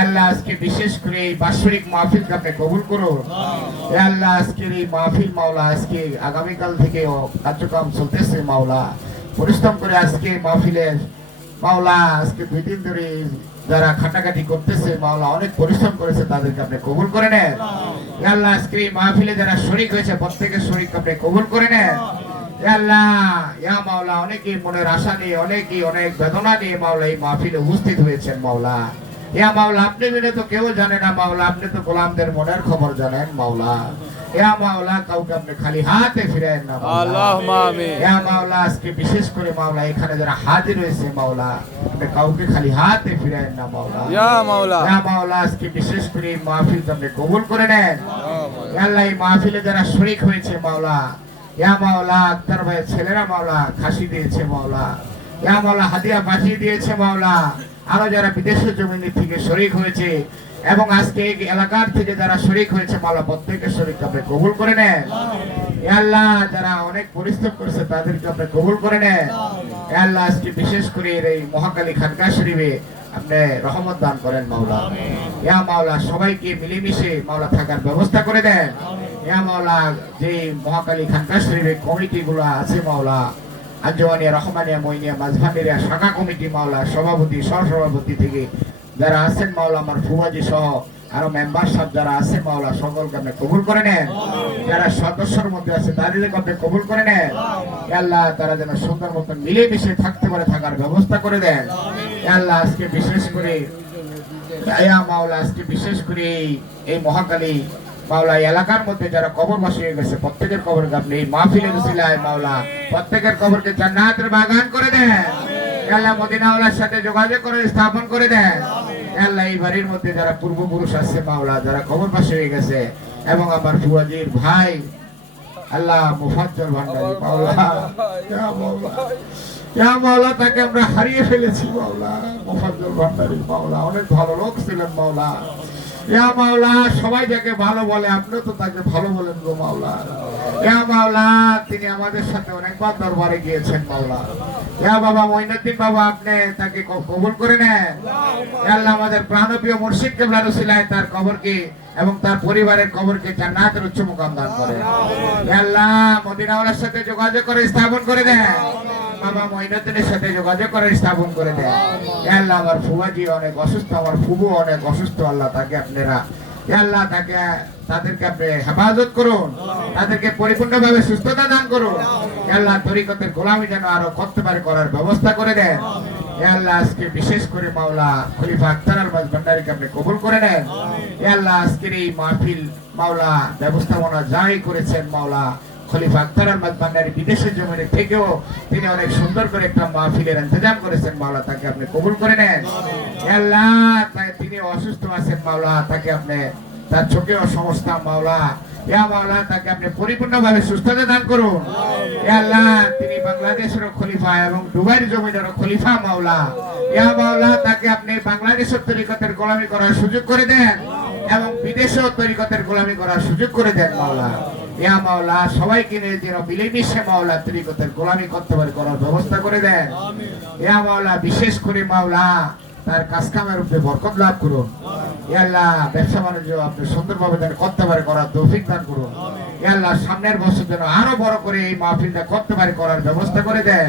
আল্লাহ আজকে বিশেষ করে এই বাৎসরিক মাহফিলকে আপনি কবুল করুন। আল্লাহ আজকের এই মাহফিল মাওলা, আজকে আগামীকাল থেকে কার্যক্রম চলতেছে মাওলা, পরিশ্রম করে আজকে মাহফিলের মাওলা আজকে 2 দিন ধরে যারা খাটাখাটি করতেছে মাওলা, অনেক পরিশ্রম করেছে, তাদেরকে আপনি কবুল করে নেন। আল্লাহ আজকে এই মাহফিলে যারা শরীক হয়েছে প্রত্যেকের শরীক আপনি কবুল করে নেন। আল্লাহ ইয়া মাওলা, অনেকেই মনের আশা নিয়ে, অনেকেই অনেক বেদনা নিয়ে মাওলা এই মাহফিলে উপস্থিত হয়েছেন মাওলা। ইয়া মাওলা, আপনি বিনে তো কেউ জানে না মাওলা, আপনি তো গোলামদের মনের খবর জানেন মাওলা। ইয়া মাওলা, কাউকে আপনি খালি হাতে ফিরায়েন না মাওলা। আল্লাহুম্মা আমিন। ইয়া মাওলা, আজকে বিশেষ করে মাওলা এখানে যারা হাজির হয়েছে মাওলা, আপনি কাউকে খালি হাতে ফিরায়েন না মাওলা। ইয়া মাওলা। ইয়া মাওলা, আজকে বিশেষ করে এই মাহফিল আপনি কবুল করে নেন। আল্লাহ এই মাহফিলে যারা শরীক হয়েছে মাওলা, ইয়া মাওলা আক্তার ভাইয়ের ছেলেরা মাওলা খাসি দিয়েছে মাওলা, ইয়া মাওলা হাদিয়া পাঠিয়ে দিয়েছে মাওলা, আরো যারা বিদেশের জমিনে থেকে শরীক হয়েছে এবং আজকে এই এলাকার থেকে যারা শরীক হয়েছে মাওলা, প্রত্যেকের শরীক আপনি কবুল করে নেন। ইয়া আল্লাহ, যারা অনেক পরিশ্রম করেছে তাদেরকে আপনি কবুল করে নেন। ইয়া আল্লাহ, আজকে বিশেষ করে এই মহাকালী খানকাহ শরীফে আপনি রহমত দান করেন মাওলা। ইয়া মাওলা, সবাইকে মিলেমিশে মাওলা থাকার ব্যবস্থা করে দেন। ইয়া মাওলা, যে মহাকালী খানকাহ শরীফের কমিটি গুলো আছে মাওলা, আঞ্জুমানিয়া, রহমানিয়া, মইনিয়া, মাঝভান্ডিয়া শাখা কমিটি মাওলা, সভাপতি সহসভাপতি থেকে যারা আছেন মাওলা, আমার ফুয়াজি সহ আরো মেম্বার সাহেব যারা আছে মাওলা, সকলকে আপনি কবুল করে নেন। যারা সদস্যের মধ্যে আছে তাদেরকে আপনি কবুল করে নেন। আল্লাহ, তারা যেন সুন্দর মতো মিলেমিশে থাকতে পারে, থাকার ব্যবস্থা করে দেন। আল্লাহ, আজকে বিশেষ করে ইয়া মাওলা, আজকে বিশেষ করে এই মহাকালী মাওলা এলাকার মধ্যে যারা কবরবাসী হয়ে গেছে প্রত্যেকের কবরকে আপনি এই মাহফিলের উসিলায় মাওলা প্রত্যেকের কবরকে জান্নাতের বাগান করে দেন। আল্লাহ, মদিনাওয়ালার সাথে যোগাযোগ করে স্থাপন করে দেন। আল্লাহ, এই বাড়ির মধ্যে যারা পূর্বপুরুষ আছে মাওলা, যারা কবরবাসী হয়ে গেছে এবং আমার ফুয়াজির ভাই আল্লাহ মুফাজ্জল ভান্ডারী মাওলা, ইয়া মাওলা, ইয়া মাওলা, তাকে আমরা হারিয়ে ফেলেছি মাওলা। মুফাজ্জল ভান্ডারী মাওলা অনেক ভালো লোক ছিলেন মাওলা। ইয়া মাওলা, সবাই যাকে ভালো বলে আপনিও তো তাকে ভালো বলেন গো মাওলা। ইয়া মাওলা, তিনি আমাদের সাথে অনেকবার দরবারে গিয়েছেন মাওলা। ইয়া বাবা মঈনুদ্দিন বাবা, আপনি তাকে কবুল করে নেন। আল্লাহ, আমাদের প্রাণপ্রিয় মুর্শিদ কিবলার উসিলায় তার কবরকে এবং তার পরিবারের কবরকে জান্নাতের উচ্চ মুকাম দান করেন। ইয়া আল্লাহ, মদিনাওয়ালার সাথে যোগাযোগ করে স্থাপন করে দেন। বাবা মঈনুদ্দিনের সাথে যোগাযোগ করে স্থাপন করে দেন। ইয়া আল্লাহ, আমার ফুয়াজি অনেক অসুস্থ, আমার ফুবু অনেক অসুস্থ, আল্লাহ তাকে আপনারা ইয়া আল্লাহ তাদেরকে আপনি হেফাজত করুন, তাদেরকে পরিপূর্ণভাবে সুস্থতা দান করুন। ইয়া আল্লাহ, তরিকতের গোলামি যেন আরো করতে পারে, করার ব্যবস্থা করে দেন। ইয়া আল্লাহ, আজকে বিশেষ করে মাওলা খলিফা আক্তার আলমাজ ভান্ডারীকে আপনি কবুল করে নেন। ইয়া আল্লাহ, আজকের এই মাহফিল মাওলা ব্যবস্থাপনা যাই করেছেন মাওলা, খলিফা আক্তার আলমাজ ভান্ডারী বিদেশের জমিনে থেকেও তিনি অনেক সুন্দর করে একটা মাহফিলের ইন্তজাম করেছেন মাওলা, তাকে আপনি কবুল করে নেন। ইয়া আল্লাহ, তিনি অসুস্থ আছেন মাওলা, তাকে আপনি তার চোখেও সমস্যা মাওলা, ইয়া মাওলা, তাকে আপনি পরিপূর্ণভাবে সুস্থতা দান করুন। ইয়া আল্লাহ, তিনি বাংলাদেশেরও খলিফা এবং দুবাইয়ের জমিনেরও খলিফা মাওলা। ইয়া মাওলা, তাকে আপনি বাংলাদেশের তরিকতের গোলামি করার সুযোগ করে দেন এবং বিদেশেও তরিকতের গোলামি করার সুযোগ করে দেন মাওলা। ইয়া মাওলা, সবাইকে নিয়ে যেন মিলেমিশে মাওলা তরিকতের গোলামি করতে পারে, করার ব্যবস্থা করে দেন। ইয়া মাওলা, বিশেষ করে মাওলা তার কাজকামের উপরে বরকত লাভ করুন। ইয়া আল্লাহ, ব্যবসা বাণিজ্য আপনি সুন্দরভাবে যেন করতে পারে, করার তৌফিক দান করুন। ইয়া আল্লাহ, সামনের বছর যেন আরো বড় করে এই মাহফিলটা করতে পারে, করার ব্যবস্থা করে দেন।